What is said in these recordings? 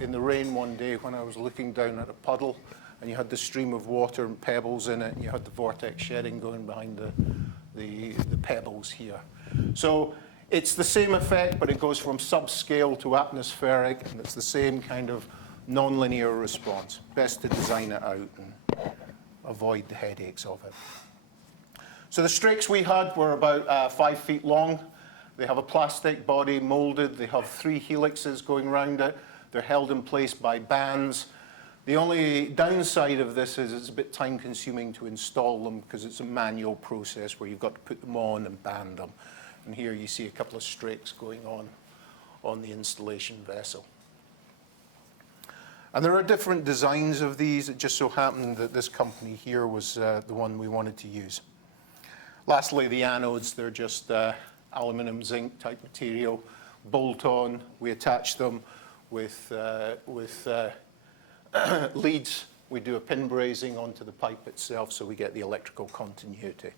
in the rain one day when I was looking down at a puddle, and you had the stream of water and pebbles in it, and you had the vortex shedding going behind the pebbles here. So it's the same effect, but it goes from subscale to atmospheric, and it's the same kind of nonlinear response. Best to design it out and avoid the headaches of it. So the strakes we had were about 5 feet long. They have a plastic body molded. They have 3 helixes going around it. They're held in place by bands. The only downside of this is it's a bit time consuming to install them because it's a manual process where you've got to put them on and band them. And here you see a couple of strakes going on the installation vessel. And there are different designs of these. It just so happened that this company here was the one we wanted to use. Lastly, the anodes, they're just aluminum zinc type material, bolt on. We attach them with leads. We do a pin brazing onto the pipe itself so we get the electrical continuity.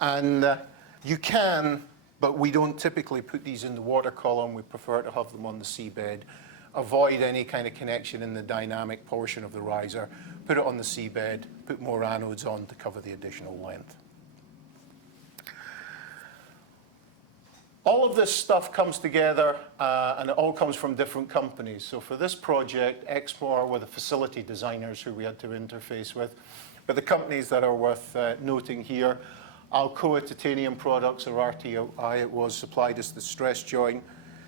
And you can, but we don't typically put these in the water column. We prefer to have them on the seabed. Avoid any kind of connection in the dynamic portion of the riser. Put it on the seabed, put more anodes on to cover the additional length. All of this stuff comes together, and it all comes from different companies. So for this project, Exmor were the facility designers who we had to interface with. But the companies that are worth noting here, Alcoa Titanium Products, or RTI, it was, supplied us the stress joint.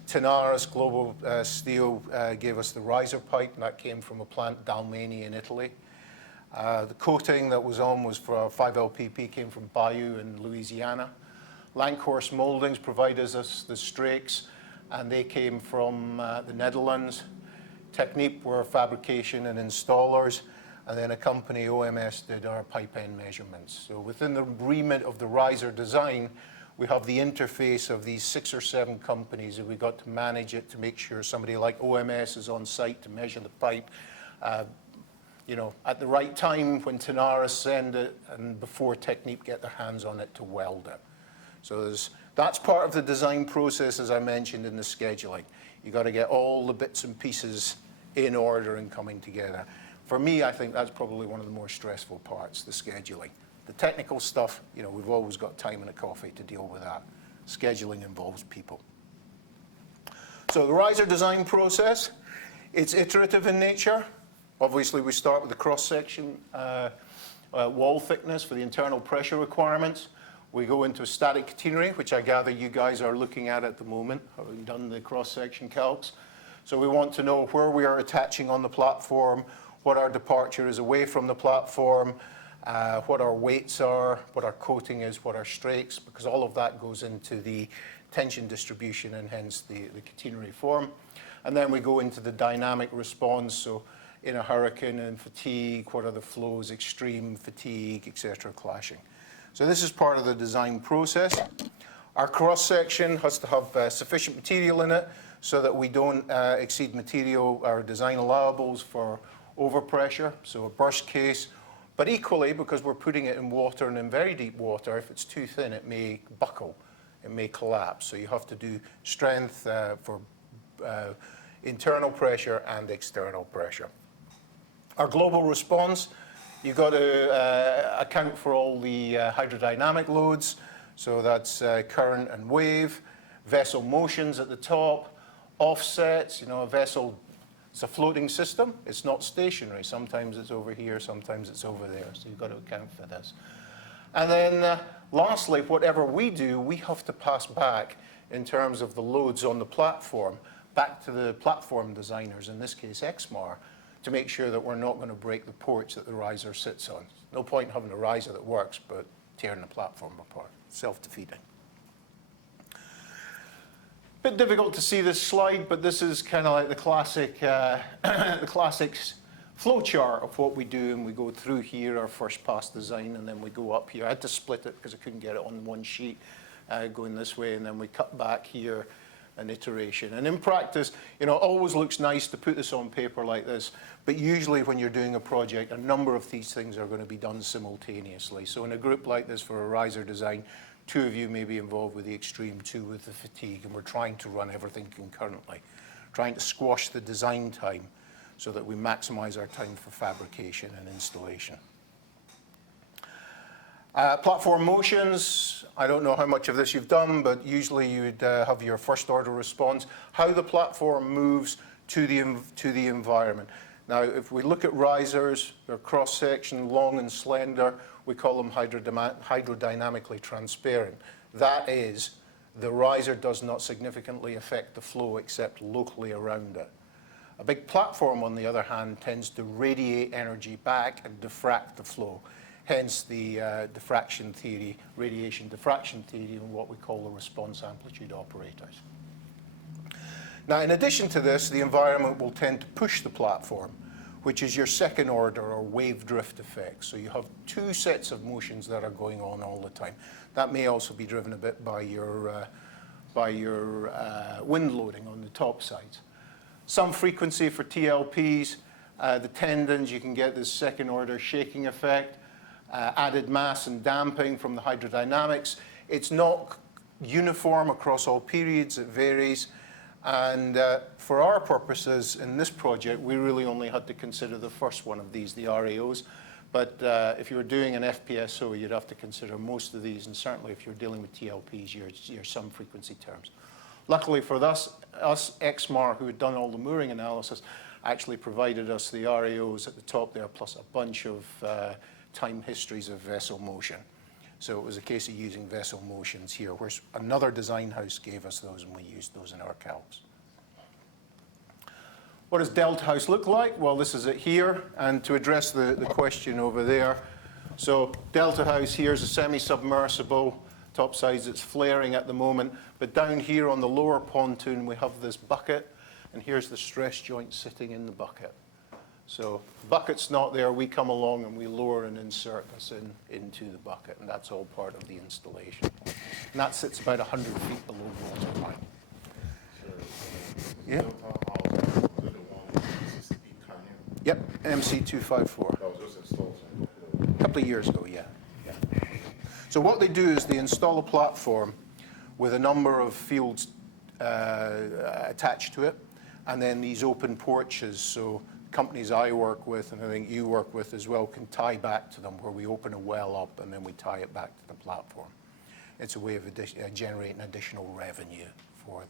Tenaris Global Steel gave us the riser pipe, and that came from a plant, Dalmani, in Italy. The coating that was on was for 5LPP, came from Bayou in Louisiana. Lankhorst Moldings provided us the strakes, and they came from the Netherlands. Technique were fabrication and installers, and then a company, OMS, did our pipe end measurements. So within the remit of the riser design, we have the interface of these 6 or 7 companies, and we got to manage it to make sure somebody like OMS is on site to measure the pipe, you know, at the right time when Tenaris send it, and before Technique get their hands on it to weld it. So that's part of the design process, as I mentioned, in the scheduling. You've got to get all the bits and pieces in order and coming together. For me, I think that's probably one of the more stressful parts, the scheduling. The technical stuff, you know, we've always got time and a coffee to deal with that. Scheduling involves people. So the riser design process, it's iterative in nature. Obviously, we start with the cross-section wall thickness for the internal pressure requirements. We go into a static catenary, which I gather you guys are looking at the moment, having done the cross-section calcs. So we want to know where we are attaching on the platform, what our departure is away from the platform, what our weights are, what our coating is, what our strakes, because all of that goes into the tension distribution and hence the catenary form. And then we go into the dynamic response, so in a hurricane and fatigue, what are the flows, extreme fatigue, etc., clashing. So this is part of the design process. Our cross-section has to have sufficient material in it so that we don't exceed material or design allowables for overpressure, so a burst case. But equally, because we're putting it in water and in very deep water, if it's too thin, it may buckle, it may collapse. So you have to do strength for internal pressure and external pressure. Our global response, you've got to account for all the hydrodynamic loads, so that's current and wave, vessel motions at the top, offsets. You know, a vessel, it's a floating system. It's not stationary. Sometimes it's over here, sometimes it's over there, so you've got to account for this. And then lastly, whatever we do, we have to pass back in terms of the loads on the platform, back to the platform designers, in this case Exmar, to make sure that we're not going to break the porch that the riser sits on. No point in having a riser that works, but tearing the platform apart. Self-defeating. Bit difficult to see this slide, but this is kind of like the classic, the classics flow chart of what we do, and we go through here, our first pass design, and then we go up here. I had to split it because I couldn't get it on one sheet going this way, and then we cut back here, an iteration. And in practice, you know, it always looks nice to put this on paper like this, but usually when you're doing a project, a number of these things are going to be done simultaneously. So in a group like this for a riser design, 2 of you may be involved with the extreme, 2 with the fatigue, and we're trying to run everything concurrently trying to squash the design time so that we maximize our time for fabrication and installation. Platform motions, I don't know how much of this you've done, but usually you would have your first order response, how the platform moves to the environment. Now, if we look at risers, they're cross-section, long and slender. We call them hydrodynamically transparent. That is, the riser does not significantly affect the flow except locally around it. A big platform, on the other hand, tends to radiate energy back and diffract the flow. Hence the diffraction theory, radiation diffraction theory, and what we call the response amplitude operators. Now, in addition to this, the environment will tend to push the platform, which is your second order or wave drift effect. So you have two sets of motions that are going on all the time. That may also be driven a bit by your wind loading on the top sides. Some frequency for TLPs, the tendons, you can get this second order shaking effect, added mass and damping from the hydrodynamics. It's not uniform across all periods, it varies. And for our purposes in this project, we really only had to consider the first one of these, the RAOs. But if you were doing an FPSO, you'd have to consider most of these, and certainly if you're dealing with TLPs, your some frequency terms. Luckily for us, XMAR, who had done all the mooring analysis, actually provided us the RAOs at the top there, plus a bunch of time histories of vessel motion. So it was a case of using vessel motions here, where another design house gave us those, and we used those in our calcs. What does Delta House look like? Well, this is it here, and to address the question over there. So Delta House here is a semi-submersible, top sides, it's flaring at the moment, but down here on the lower pontoon we have this bucket, and here's the stress joint sitting in the bucket. So bucket's not there, we come along and we lower and insert this into the bucket, and that's all part of the installation. And that sits about 100 feet below water line. Yeah? Yep, MC254. That was just installed A couple of years ago, yeah. So what they do is they install a platform with a number of fields attached to it, and then these open porches, so companies I work with, and I think you work with as well, can tie back to them, where we open a well up and then we tie it back to the platform. It's a way of generating additional revenue for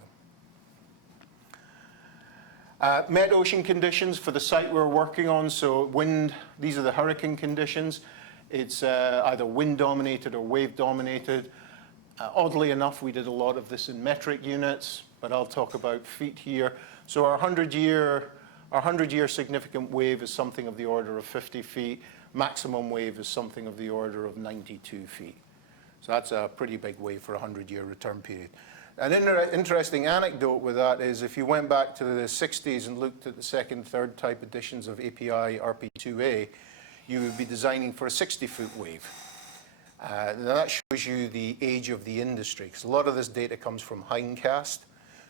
them. Met ocean conditions for the site we're working on, so wind, these are the hurricane conditions. It's either wind dominated or wave dominated. Oddly enough, we did a lot of this in metric units, but I'll talk about feet here. So our 100-year significant wave is something of the order of 50 feet. Maximum wave is something of the order of 92 feet. So that's a pretty big wave for a 100-year return period. An interesting anecdote with that is if you went back to the 60s and looked at the second, third type editions of API RP2A, you would be designing for a 60-foot wave. Now that shows you the age of the industry, because a lot of this data comes from hindcast.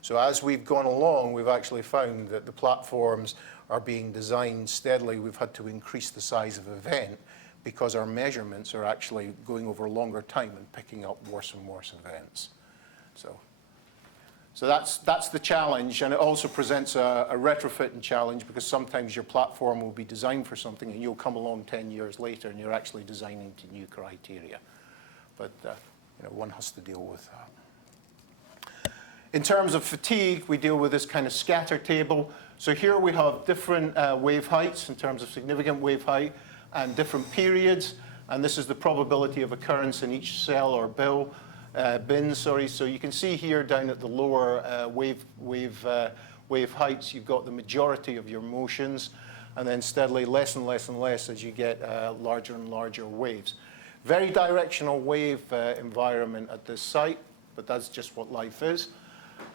So as we've gone along, we've actually found that the platforms are being designed steadily. We've had to increase the size of event because our measurements are actually going over a longer time and picking up worse and worse events. So that's the challenge, and it also presents a retrofitting challenge, because sometimes your platform will be designed for something and you'll come along 10 years later and you're actually designing to new criteria. But one has to deal with that. In terms of fatigue, we deal with this kind of scatter table. So here we have different wave heights in terms of significant wave height and different periods. And this is the probability of occurrence in each cell or bin. So you can see here down at the lower wave heights, you've got the majority of your motions, and then steadily less and less and less as you get larger and larger waves. Very directional wave environment at this site, but that's just what life is.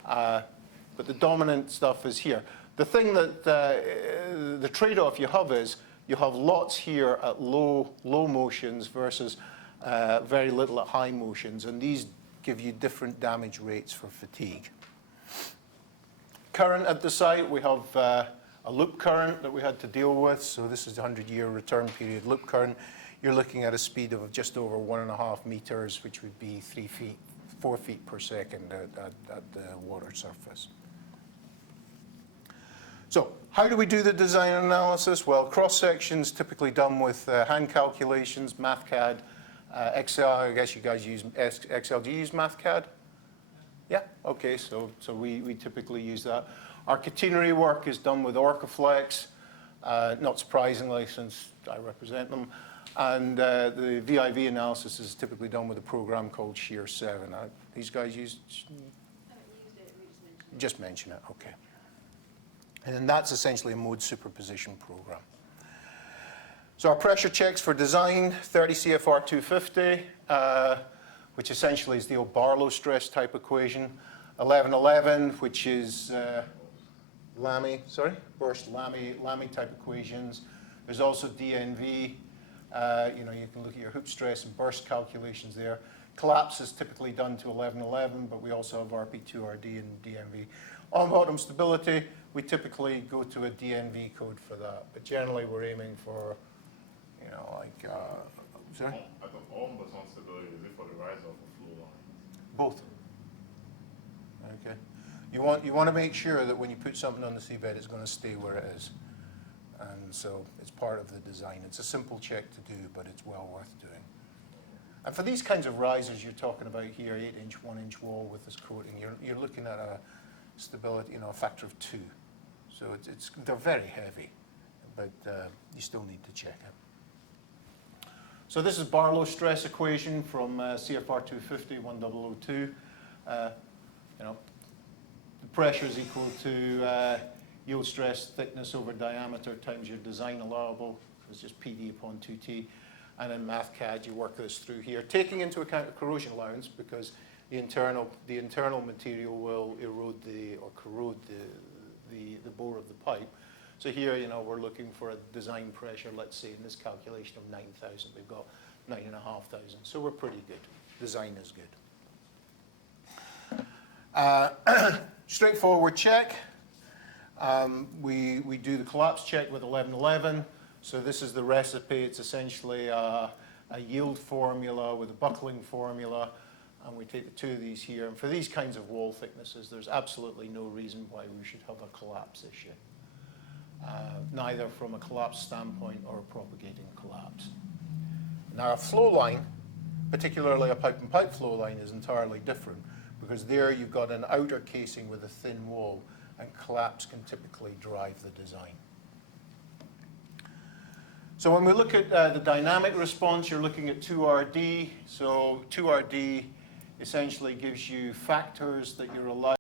But the dominant stuff is here. The thing that the trade-off you have is you have lots here at low motions versus very little at high motions, and these give you different damage rates for fatigue. Current at the site, we have a loop current that we had to deal with. So this is a 100-year return period loop current. You're looking at a speed of just over 1.5 meters, which would be 4 feet per second at the water surface. So how do we do the design analysis? Well, cross-sections typically done with hand calculations, MathCAD, Excel. I guess you guys use Excel. Do you use MathCAD? Yeah, okay, so we typically use that. Our catenary work is done with Orcaflex, not surprisingly since I represent them. And the VIV analysis is typically done with a program called Shear 7. These guys use? Just mention it, okay. And then that's essentially a mode superposition program. So our pressure checks for design, 30 CFR 250, which essentially is the old Barlow stress type equation. 1111, which is Lamy, sorry, burst Lamy type equations. There's also DNV. You know, you can look at your hoop stress and burst calculations there. Collapse is typically done to 1111, but we also have RP2RD and DNV. On bottom stability, we typically go to a DNV code for that, but generally we're aiming for, you know, like, sorry? At the on-bottom stability, is it for the rise of a flow line? Both. Okay. You want to make sure that when you put something on the seabed, it's going to stay where it is. And so it's part of the design. It's a simple check to do, but it's well worth doing. And for these kinds of risers you're talking about here, 8-inch, 1-inch wall with this coating, you're looking at a stability, you know, a factor of 2. So they're very heavy, but you still need to check it. So this is Barlow's stress equation from CFR 250, 1002. You know, the pressure is equal to yield stress thickness over diameter times your design allowable. It's just PD upon 2T. And in MathCAD, you work this through here, taking into account corrosion allowance because the internal material will erode or corrode the bore of the pipe. So here, you know, we're looking for a design pressure, let's say in this calculation of 9,000, we've got 9,500. So we're pretty good. Design is good. Straightforward check. We do the collapse check with 1111. So this is the recipe. It's essentially a yield formula with a buckling formula. And we take the two of these here. And for these kinds of wall thicknesses, there's absolutely no reason why we should have a collapse issue, neither from a collapse standpoint or a propagating collapse. Now, a flow line, particularly a pipe-and-pipe flow line, is entirely different because there you've got an outer casing with a thin wall, and collapse can typically drive the design. So when we look at the dynamic response, you're looking at 2RD. So 2RD essentially gives you factors that you're allowed